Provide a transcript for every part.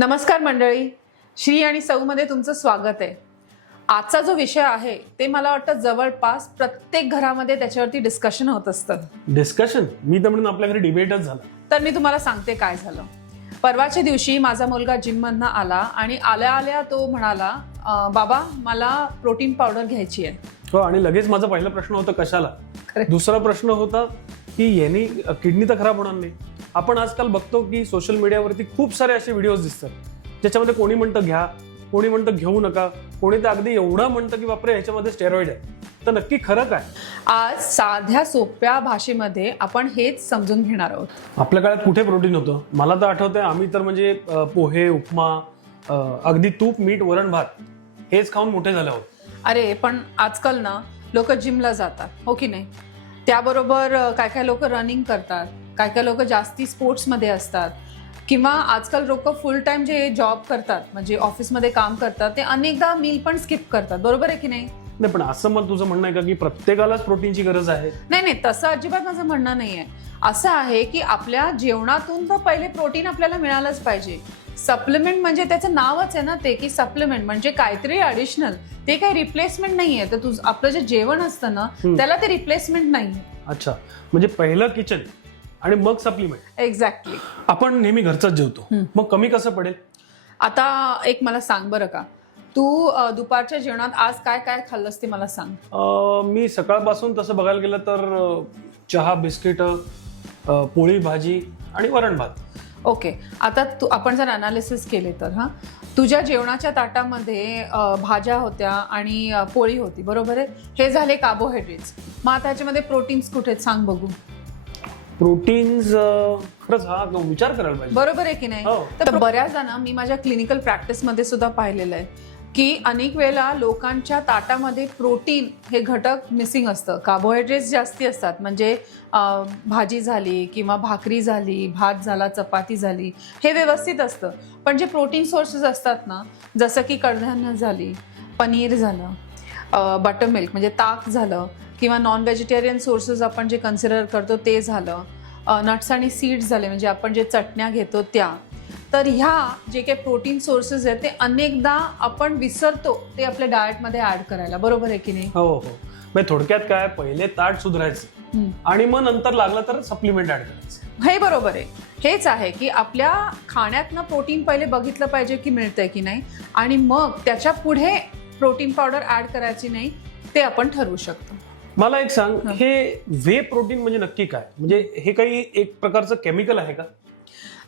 नमस्कार मंडळी, श्री आणि सौ मध्ये तुमचं स्वागत आहे. आजचा जो विषय आहे ते मला वाटतं जवळपास प्रत्येक घरामध्ये त्याच्यावरती डिस्कशन होत असतं. डिस्कशन? मी तर म्हणून आपल्या घरी डिबेटच झाला. तर मी तुम्हाला सांगते काय झालं. परवाच्या दिवशी माझा मुलगा जिम मधनं आला आणि आल्या आल्या तो म्हणाला, बाबा मला प्रोटीन पावडर घ्यायची आहे. हो, आणि लगेच माझा पहिला प्रश्न होता कशाला. दुसरा प्रश्न होता की यांनी किडनी तर खराब होणार नाही. आपण आजकाल बघतो की सोशल मीडियावरती खूप सारे असे व्हिडिओज दिसतात ज्याच्यामध्ये कोणी म्हणतं घ्या, कोणी म्हणतं घेऊ नका, कोणी तर अगदी एवढं म्हणतं की बापरे ह्याच्यामध्ये स्टेरॉइड आहे. तर नक्की खरं काय? आज साध्या सोप्या भाषेमध्ये आपण हेच समजून घेणार आहोत. आपल्या काळात कुठे प्रोटीन होतं? मला तर आठवतंय आम्ही तर म्हणजे पोहे, उपमा, अगदी तूप, मीठ, वरण भात हेच खाऊन मोठे झाले आहोत. अरे पण आजकाल ना लोक जिमला जातात, हो की नाही? त्याबरोबर काय काय लोक रनिंग करतात, काय काय लोक जास्ती स्पोर्ट्समध्ये असतात, किंवा आजकाल लोक फुल टाइम जे जॉब करतात म्हणजे ऑफिसमध्ये काम करतात ते अनेकदा मील पण स्किप करतात. बरोबर आहे की नाही? नाही, पण असं मग तुझं म्हणणं आहे का की प्रत्येकालाच प्रोटीनची गरज आहे? नाही नाही, तसं अजिबात माझं म्हणणं नाही आहे. असं आहे की आपल्या जेवणातून तर पहिले प्रोटीन आपल्याला मिळालंच पाहिजे. सप्लिमेंट म्हणजे त्याचं नावच आहे ना ते, की सप्लिमेंट म्हणजे काहीतरी ॲडिशनल. ते काही रिप्लेसमेंट नाहीये. तर तुझं आपलं जे जेवण असतं ना त्याला ते रिप्लेसमेंट नाहीये. अच्छा, म्हणजे पहिलं किचन आणि मग सप्लिमेंट. एक्झॅक्टली. आपण नेहमी घरचंच जेवतो, मग कमी कसं पडेल? आता एक मला सांग बरं का, तू दुपारच्या जेवणात आज काय काय खाल्लंस ते मला सांग. मी सकाळपासून तसं बघायला गेलं तर चहा, बिस्किट, पोळी भाजी आणि वरण भात. ओके, आता आपण जर अनालिसिस केले तर तुझ्या जेवणाच्या ताटामध्ये भाज्या होत्या आणि पोळी होती, बरोबर आहे? हे झाले कार्बोहायड्रेट्स. मग आता ह्याच्यामध्ये प्रोटीन्स कुठे आहेत सांग बघू. प्रोटीन्स खरंच हा विचार करायला पाहिजे. बरोबर आहे की नाही? तर बऱ्याचदा ना मी माझ्या क्लिनिकल प्रॅक्टिसमध्ये सुद्धा पाहिलेलं आहे की अनेक वेळेला लोकांच्या ताटामध्ये प्रोटीन हे घटक मिसिंग असतं. कार्बोहायड्रेट्स जास्ती असतात, म्हणजे भाजी झाली किंवा भाकरी झाली, भात झाला, चपाती झाली, हे व्यवस्थित असतं. पण जे प्रोटीन सोर्सेस असतात ना, जसं की कडधान्य झाली, पनीर झालं, बटर मिल्क म्हणजे ताक झालं, किंवा नॉन व्हेजिटेरियन सोर्सेस आपण जे कन्सिडर करतो ते झालं, नट्स आणि सीड्स झाले म्हणजे आपण जे चटण्या घेतो त्या. तर ह्या जे काही प्रोटीन सोर्सेस आहेत ते अनेकदा आपण विसरतो ते आपल्या डाएटमध्ये ऍड करायला. बरोबर आहे की नाही? हो हो. म्हणजे थोडक्यात काय, पहिले ताट सुधारायचं आणि मग नंतर लागलं तर सप्लिमेंट ऍड करायचं. हे बरोबर आहे. हेच आहे की आपल्या खाण्यातनं प्रोटीन पहिले बघितलं पाहिजे की मिळतंय की नाही, आणि मग त्याच्या पुढे प्रोटीन पावडर ऍड करायची नाही ते आपण ठरवू शकतो. मला एक सांग, हे व्हे प्रोटीन म्हणजे नक्की काय? म्हणजे हे काही एक प्रकारचं केमिकल आहे का?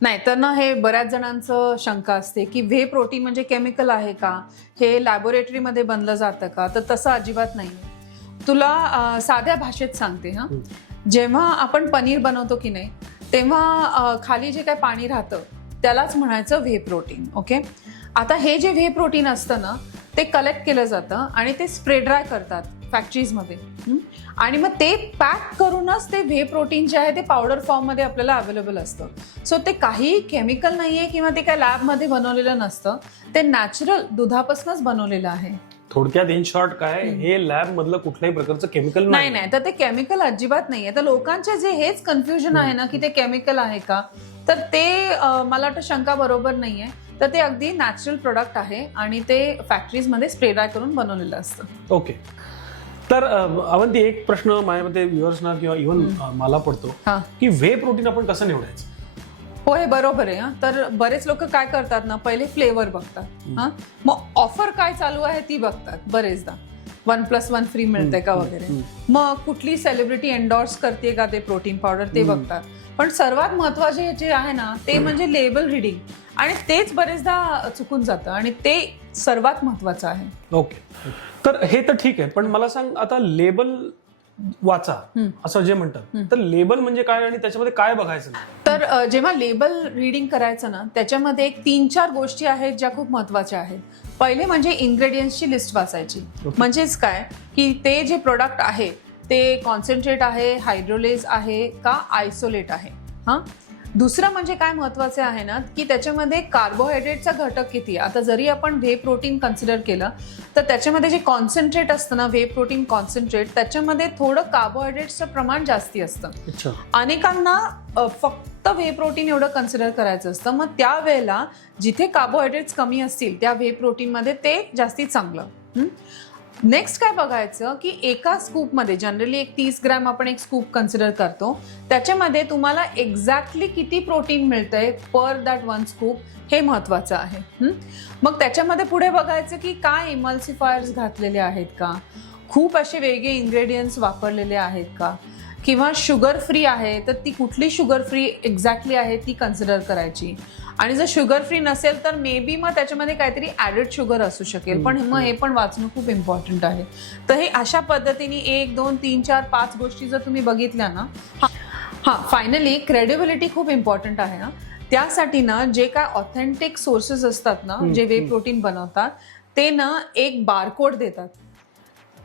नाही तर ना, हे बऱ्याच जणांचं शंका असते की व्हे प्रोटीन म्हणजे केमिकल आहे का, हे लॅबोरेटरीमध्ये बनलं जातं का? तर तसं अजिबात नाही. तुला साध्या भाषेत सांगते. जेव्हा आपण पनीर बनवतो की नाही तेव्हा खाली जे काय पाणी राहतं त्यालाच म्हणायचं व्हे प्रोटीन. ओके, आता हे जे व्हे प्रोटीन असतं ना ते कलेक्ट केलं जातं आणि ते स्प्रे ड्राय करतात फॅक्टरीजमध्ये, आणि मग ते पॅक करूनच ते व्हे प्रोटीन जे आहे ते पावडर फॉर्ममध्ये आपल्याला अवेलेबल असतं. सो ते काही केमिकल नाहीये किंवा ते काय लॅबमध्ये बनवलेलं नसतं, ते नॅचरल दुधापासूनच बनवलेलं आहे. थोडक्यात इन शॉर्ट काय, हे लॅब मधलं कुठल्याही प्रकारचं केमिकल नाही. नाही, तर ते केमिकल अजिबात नाहीये. तर लोकांचे जे हेच कन्फ्युजन आहे ना की ते केमिकल आहे का, तर ते मला वाटतं शंका बरोबर नाहीये. तर ते अगदी नॅचरल प्रोडक्ट आहे आणि ते फॅक्टरीजमध्ये स्प्रे ड्राय करून बनवलेलं असतं. ओके, तर अवंती, एक प्रश्न माझ्यामध्ये व्ह्युअर्सना किंवा इव्हन मला पडतो की व्हे प्रोटीन आपण कसं निवडायचं? हो, हे बरोबर आहे. तर बरेच लोक काय करतात ना, पहिले फ्लेवर बघतात, मग ऑफर काय चालू आहे ती बघतात. बरेचदा 1+1 फ्री मिळते का वगैरे, मग कुठली सेलिब्रिटी एंडोर्स करते का ते प्रोटीन पावडर ते बघतात. पण सर्वात महत्वाचे जे आहे ना ते म्हणजे लेबल रिडिंग, आणि तेच बरेचदा चुकून जातं आणि ते सर्वात महत्वाचं आहे. ओके, तर हे तर ठीक आहे, पण मला सांग आता लेबल वाचा असं जे म्हणतात, तर लेबल म्हणजे काय आणि त्याच्यामध्ये काय बघायचं? तर जेव्हा लेबल रीडिंग करायचं ना त्याच्यामध्ये एक 3-4 गोष्टी आहेत ज्या खूप महत्वाच्या आहेत. पहिले म्हणजे इन्ग्रेडियंट्सची लिस्ट वाचायची. म्हणजेच काय की ते जे प्रोडक्ट आहे ते कॉन्सन्ट्रेट आहे, हायड्रोलेज आहे का आयसोलेट आहे, दुसरं म्हणजे काय महत्वाचं आहे ना, की त्याच्यामध्ये कार्बोहायड्रेटचा घटक किती आहे. आता जरी आपण व्हे प्रोटीन कन्सिडर केलं तर त्याच्यामध्ये जे कॉन्सन्ट्रेट असतं ना, व्हे प्रोटीन कॉन्सन्ट्रेट, त्याच्यामध्ये थोडं कार्बोहायड्रेटचं प्रमाण जास्ती असतं. अनेकांना फक्त व्हे प्रोटीन एवढं कन्सिडर करायचं असतं. मग त्यावेळेला जिथे कार्बोहायड्रेट्स कमी असतील त्या व्हे प्रोटीनमध्ये ते जास्ती चांगलं. नेक्स्ट काय बघायचं की एका स्कूपमध्ये जनरली एक 30 ग्रॅम आपण एक स्कूप कन्सिडर करतो, त्याच्यामध्ये तुम्हाला एक्झॅक्टली किती प्रोटीन मिळतंय पर दॅट वन स्कूप हे महत्वाचं आहे. मग त्याच्यामध्ये पुढे बघायचं की काय इमल्सिफायर्स घातलेले आहेत का, खूप असे वेगळे इन्ग्रेडियंट्स वापरलेले आहेत का, किंवा शुगर फ्री आहे तर ती कुठली शुगर फ्री एक्झॅक्टली आहे ती कन्सिडर करायची. आणि जर शुगर फ्री नसेल तर मे बी मग त्याच्यामध्ये काहीतरी ॲडेड शुगर असू शकेल, पण मग हे पण वाचणं खूप इम्पॉर्टंट आहे. तर हे अशा पद्धतीने 1, 2, 3, 4, 5 गोष्टी जर तुम्ही बघितल्या ना, फायनली क्रेडिबिलिटी खूप इम्पॉर्टंट आहे ना. त्यासाठी ना जे काय ऑथेंटिक सोर्सेस असतात ना, जे व्हे प्रोटीन बनवतात ते ना एक बारकोड देतात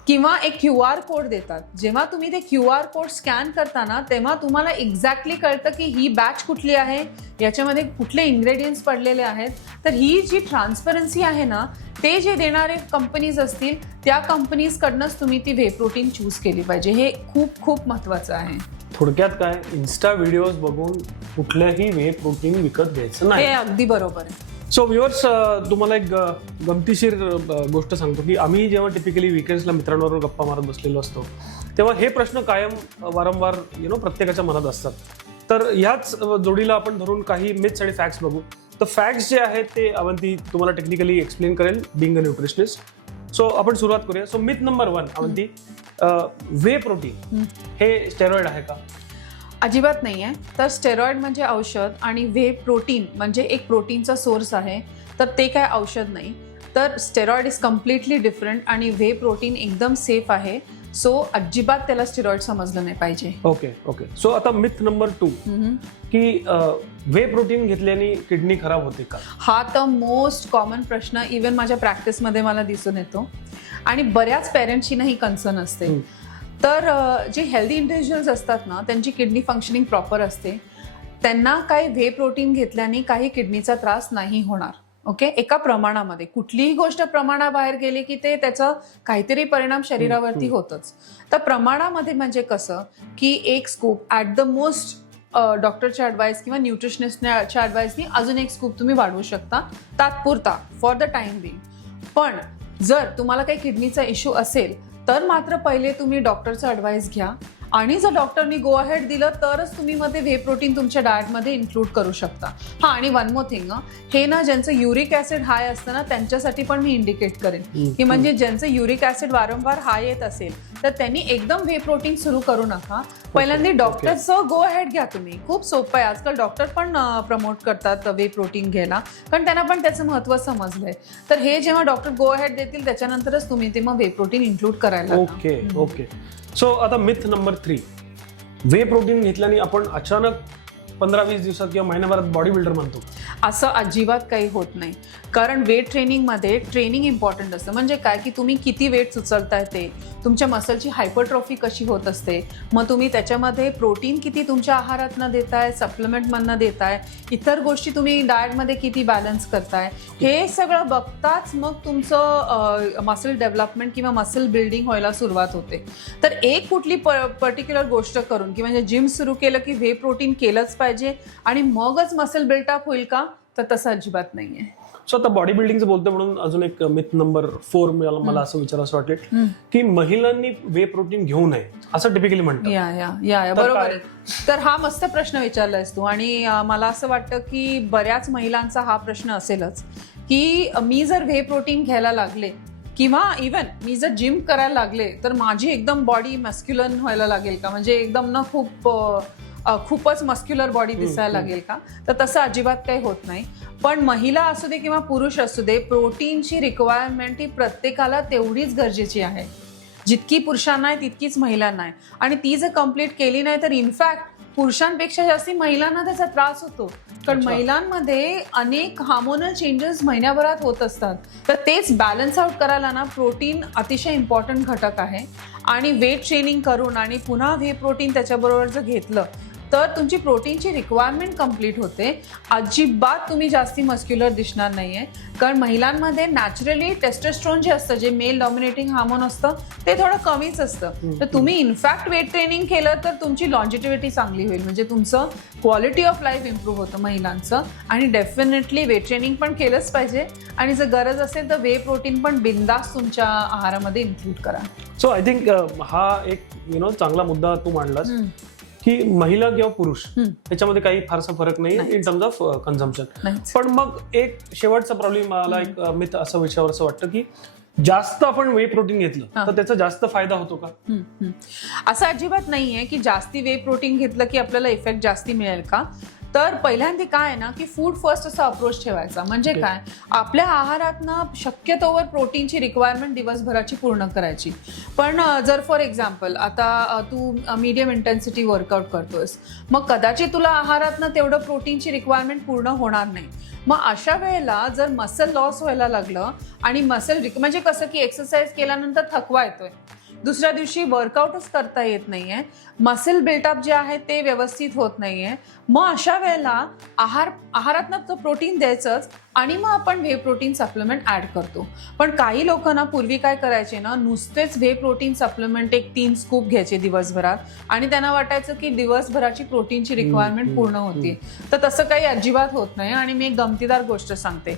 किंवा एक QR कोड देतात. जेव्हा तुम्ही ते QR कोड स्कॅन करता ना, तेव्हा तुम्हाला एक्झॅक्टली कळतं की ही बॅच कुठली आहे, याच्यामध्ये कुठले इन्ग्रेडियंट्स पडलेले आहेत. तर ही जी ट्रान्सपरन्सी आहे ना, ते जे देणारे कंपनीज असतील त्या कंपनीजकडनंच तुम्ही ती व्हे प्रोटीन चूज केली पाहिजे. हे खूप खूप महत्वाचं आहे. थोडक्यात काय, इन्स्टा व्हिडिओज बघून कुठलंही व्हे प्रोटीन विकत घ्यायचं नाही. हे अगदी बरोबर आहे. सो व्ह्युअर्स, तुम्हाला एक गमतीशीर गोष्ट सांगतो की आम्ही जेव्हा टिपिकली वीकेंड्सला मित्रांबरोबर गप्पा मारत बसलेलो असतो तेव्हा हे प्रश्न कायम वारंवार प्रत्येकाच्या मनात असतात. तर ह्याच जोडीला आपण धरून काही मिथ्स आणि फॅक्ट्स बघू. तर फॅक्ट्स जे आहेत ते अवंती तुम्हाला टेक्निकली एक्सप्लेन करेल, बिंग अ न्यूट्रिशनिस्ट. सो आपण सुरुवात करूया. So myth number 1, Avanti, whey protein हे स्टेरॉइड आहे का? अजिबात नाही आहे. तर स्टेरॉइड म्हणजे औषध आणि व्हे प्रोटीन म्हणजे एक प्रोटीनचा सोर्स आहे, तर ते काय औषध नाही. तर स्टेरॉइड इज कम्प्लिटली डिफरंट आणि व्हे प्रोटीन एकदम सेफ आहे. सो अजिबात त्याला स्टेरॉइड समजलं नाही पाहिजे. ओके. सो आता मिथ नंबर 2 की व्हे प्रोटीन घेतल्याने किडनी खराब होते का? हा तर मोस्ट कॉमन प्रश्न इवन माझ्या प्रॅक्टिसमध्ये मला दिसून येतो आणि बऱ्याच पेरेंट्सची ही कन्सर्न असते. तर जे हेल्दी इंडिव्हिज्युअल्स असतात ना, त्यांची किडनी फंक्शनिंग प्रॉपर असते, त्यांना काही व्हे प्रोटीन घेतल्याने काही किडनीचा त्रास नाही होणार. ओके, एका प्रमाणामध्ये. कुठलीही गोष्ट प्रमाणाबाहेर गेली की ते त्याचा काहीतरी परिणाम शरीरावरती होतच. तर प्रमाणामध्ये म्हणजे कसं की एक स्कूप ॲट द मोस्ट डॉक्टरच्या ॲडवाईस किंवा न्यूट्रिशनिस्टच्या ॲडवाईसनी अजून एक स्कूप तुम्ही वाढवू शकता तात्पुरता, फॉर द टाइम बिंग. पण जर तुम्हाला काही किडनीचा इश्यू असेल तर मात्र पहिले तुम्ही डॉक्टरचं ॲडवाईस घ्या आणि जर डॉक्टरनी गो अहेड दिलं तरच तुम्ही मध्ये व्हे प्रोटीन तुमच्या डाएटमध्ये इन्क्लूड करू शकता. आणि वन मोर थिंग, हे ना ज्यांचं युरिक ॲसिड हाय असतं ना त्यांच्यासाठी पण मी इंडिकेट करेन की म्हणजे ज्यांचं युरिक ॲसिड वारंवार हाय येत असेल तर त्यांनी एकदम व्हे प्रोटीन सुरू करू नका. पहिल्यांदा डॉक्टरचं गो अहेड घ्या तुम्ही. खूप सोपं आहे. आजकाल डॉक्टर पण प्रमोट करतात व्हे प्रोटीन घ्यायला, कारण त्यांना पण त्याचं महत्त्व समजलंय. तर हे जेव्हा डॉक्टर गो अहेड देतील त्याच्यानंतरच तुम्ही ते मग व्हे प्रोटीन इन्क्लूड करायला. ओके. सो आता मिथ नंबर 3, व्हे प्रोटीन घेतल्याने आपण अचानक 15-20 दिवसात किंवा महिन्याभरात बॉडी बिल्डर म्हणतो. असं अजिबात काही होत नाही. कारण वेट ट्रेनिंगमध्ये ट्रेनिंग इम्पॉर्टंट असतं. म्हणजे काय की तुम्ही किती वेट उचलताय ते, तुमच्या मसलची हायपरट्रॉफी कशी होत असते, मग तुम्ही त्याच्यामध्ये प्रोटीन किती तुमच्या आहारातनं देताय, सप्लिमेंटमधनं देताय, इतर गोष्टी तुम्ही डाएटमध्ये किती बॅलन्स करताय, हे सगळं बघताच मग तुमचं मसल डेव्हलपमेंट किंवा मसल बिल्डिंग व्हायला सुरुवात होते. तर एक कुठली पर्टिक्युलर गोष्ट करून की म्हणजे जिम सुरू केलं की व्हे प्रोटीन केलंच पाहिजे आणि मगच मसल बिल्टअप होईल का, तर तसं अजिबात नाहीये. सो आता बॉडी बिल्डिंगचं बोलतो म्हणून अजून एक मिथ नंबर 4 मला असं विचारायचं वाटेल की महिलांनी व्हे प्रोटीन घेऊ नये असं टिपिकली म्हणतात. या बरोबर आहे. तर हा मस्त प्रश्न विचारलायस तू आणि मला असं वाटतं की बऱ्याच महिलांचा हा प्रश्न असेलच की मी जर व्हे प्रोटीन घ्यायला लागले किंवा इवन मी जर जिम करायला लागले तर माझी एकदम बॉडी मस्क्युलर व्हायला लागेल का, म्हणजे एकदम ना खूपच मस्क्युलर बॉडी दिसायला लागेल का, तर तसं अजिबात काही होत नाही. पण महिला असू दे किंवा पुरुष असू दे, प्रोटीनची रिक्वायरमेंट ही प्रत्येकाला तेवढीच गरजेची आहे. जितकी पुरुषांना आहे तितकीच महिलांना आहे. आणि ती जर कंप्लीट केली नाही तर इनफॅक्ट पुरुषांपेक्षा जास्ती महिलांना त्याचा त्रास होतो. कारण महिलांमध्ये अनेक हार्मोनल चेंजेस महिन्याभरात होत असतात. तर तेच बॅलन्स आउट करायला ना प्रोटीन अतिशय इम्पॉर्टंट घटक आहे. आणि वेट ट्रेनिंग करून आणि पुन्हा व्हे प्रोटीन त्याच्याबरोबर जर घेतलं तर तुमची प्रोटीनची रिक्वायरमेंट कम्प्लीट होते. अजिबात तुम्ही जास्ती मस्क्युलर दिसणार नाहीये, कारण महिलांमध्ये नॅचरली टेस्टोस्टेरोन जे असतं, जे मेल डॉमिनेटिंग हार्मोन असतं, ते थोडं कमीच असतं. तर तुम्ही इनफॅक्ट वेट ट्रेनिंग केलं तर तुमची लॉन्जिटिव्हिटी चांगली होईल, म्हणजे तुमचं क्वालिटी ऑफ लाईफ इम्प्रूव्ह होतं महिलांचं. आणि डेफिनेटली वेट ट्रेनिंग पण केलंच पाहिजे, आणि जर गरज असेल तर वे प्रोटीन पण बिंदास तुमच्या आहारामध्ये इन्क्लूड करा. सो आय थिंक हा एक चांगला मुद्दा तू मांडलास की महिला किंवा पुरुष त्याच्यामध्ये काही फारसा फरक नाही इन टर्म्स ऑफ कन्झम्पशन. पण मग एक शेवटचा प्रॉब्लेम मला एक मिथ असं विषयावर असं वाटतं की जास्त आपण वे प्रोटीन घेतलं तर त्याचा जास्त फायदा होतो का? असं अजिबात नाहीये की जास्ती वे प्रोटीन घेतलं की आपल्याला इफेक्ट जास्ती मिळेल का. तर पहिल्यांदा काय आहे ना की फूड फर्स्ट असा अप्रोच ठेवायचा. म्हणजे काय, आपल्या आहारातनं शक्यतोवर प्रोटीनची रिक्वायरमेंट दिवसभराची पूर्ण करायची. पण जर फॉर एक्झाम्पल आता तू मीडियम इंटेन्सिटी वर्कआउट करतोयस, मग कदाचित तुला आहारातनं तेवढं प्रोटीनची रिक्वायरमेंट पूर्ण होणार नाही. मग अशा वेळेला जर मसल लॉस व्हायला लागलं आणि म्हणजे कसं की एक्सरसाइज केल्यानंतर थकवा येतोय, दुसऱ्या दिवशी वर्कआउटच करता येत नाहीये, मसल बिल्टअप जे आहे ते व्यवस्थित होत नाहीये, मग अशा वेळेला आहारातनं तो प्रोटीन द्यायचंच आणि मग आपण व्हे प्रोटीन सप्लिमेंट ऍड करतो. पण काही लोक ना पूर्वी काय करायचे ना, नुसतेच व्हे प्रोटीन सप्लिमेंट 3 स्कूप घ्यायचे दिवसभरात आणि त्यांना वाटायचं की दिवसभराची प्रोटीनची रिक्वायरमेंट पूर्ण होती. तर तसं काही अजिबात होत नाही. आणि मी एक गमतीदार गोष्ट सांगते,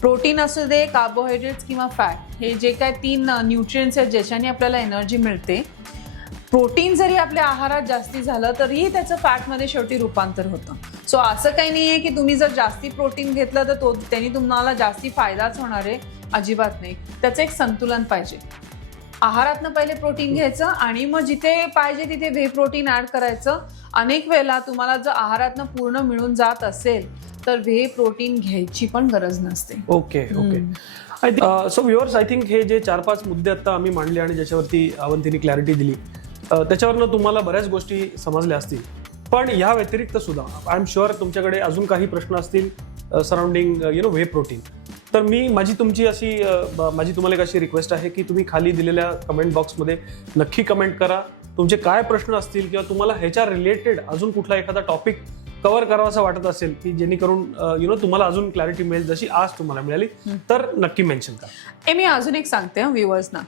प्रोटीन असू दे, कार्बोहायड्रेट्स किंवा फॅट, हे जे काय 3 न्यूट्रिएंट्स आहेत ज्याच्याने आपल्याला एनर्जी मिळते, प्रोटीन जरी आपल्या आहारात जास्ती झालं तरीही त्याचं फॅटमध्ये शेवटी रूपांतर होतं. सो असं काही नाही आहे की तुम्ही जर जास्ती प्रोटीन घेतलं तर त्यांनी तुम्हाला जास्ती फायदाच होणार आहे, अजिबात नाही. त्याचं एक संतुलन पाहिजे. आहारातनं पहिले प्रोटीन घ्यायचं आणि मग जिथे पाहिजे तिथे व्हे प्रोटीन ऍड करायचं. अनेक वेळेला तुम्हाला जर आहारातनं पूर्ण मिळून जात असेल तर व्हे प्रोटीन घ्यायची पण गरज नसते. Okay. So viewers, I think हे जे 4-5 मुद्दे आता आम्ही मांडले आणि ज्याच्यावरती अवंतीने क्लॅरिटी दिली, त्याच्यावरनं तुम्हाला बऱ्याच गोष्टी समजल्या असतील. पण या व्यतिरिक्त सुद्धा आय एम शुअर तुमच्याकडे अजून काही प्रश्न असतील सराउंडिंग व्हे प्रोटीन. तर माझी तुम्हाला एक अशी रिक्वेस्ट आहे की तुम्ही खाली दिलेल्या कमेंट बॉक्समध्ये नक्की कमेंट करा. तुमचे काय प्रश्न असतील किंवा तुम्हाला ह्याच्या रिलेटेड अजून कुठला एखादा टॉपिक कव्हर करावासा वाटत असेल की जेणेकरून तुम्हाला अजून क्लॅरिटी मिळेल जशी आज तुम्हाला मिळाली, तर नक्की मेन्शन करा. मी अजून एक सांगते व्ह्युअर्सना,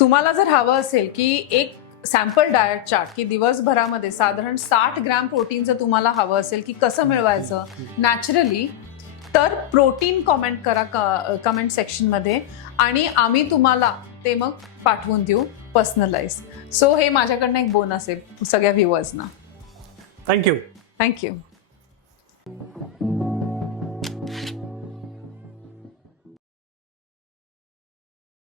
तुम्हाला जर हवं असेल की एक सॅम्पल डाएट चार्ट की दिवसभरामध्ये साधारण 60 ग्रॅम प्रोटीन जर तुम्हाला हवं असेल की कसं मिळवायचं नॅचरली, तर प्रोटीन कमेंट करा कमेंट सेक्शनमध्ये आणि आम्ही तुम्हाला ते मग पाठवून देऊ पर्सनलाइज. सो हे माझ्याकडनं एक बोनस आहे सगळ्या व्ह्युअर्सना. थँक्यू. थँक्यू.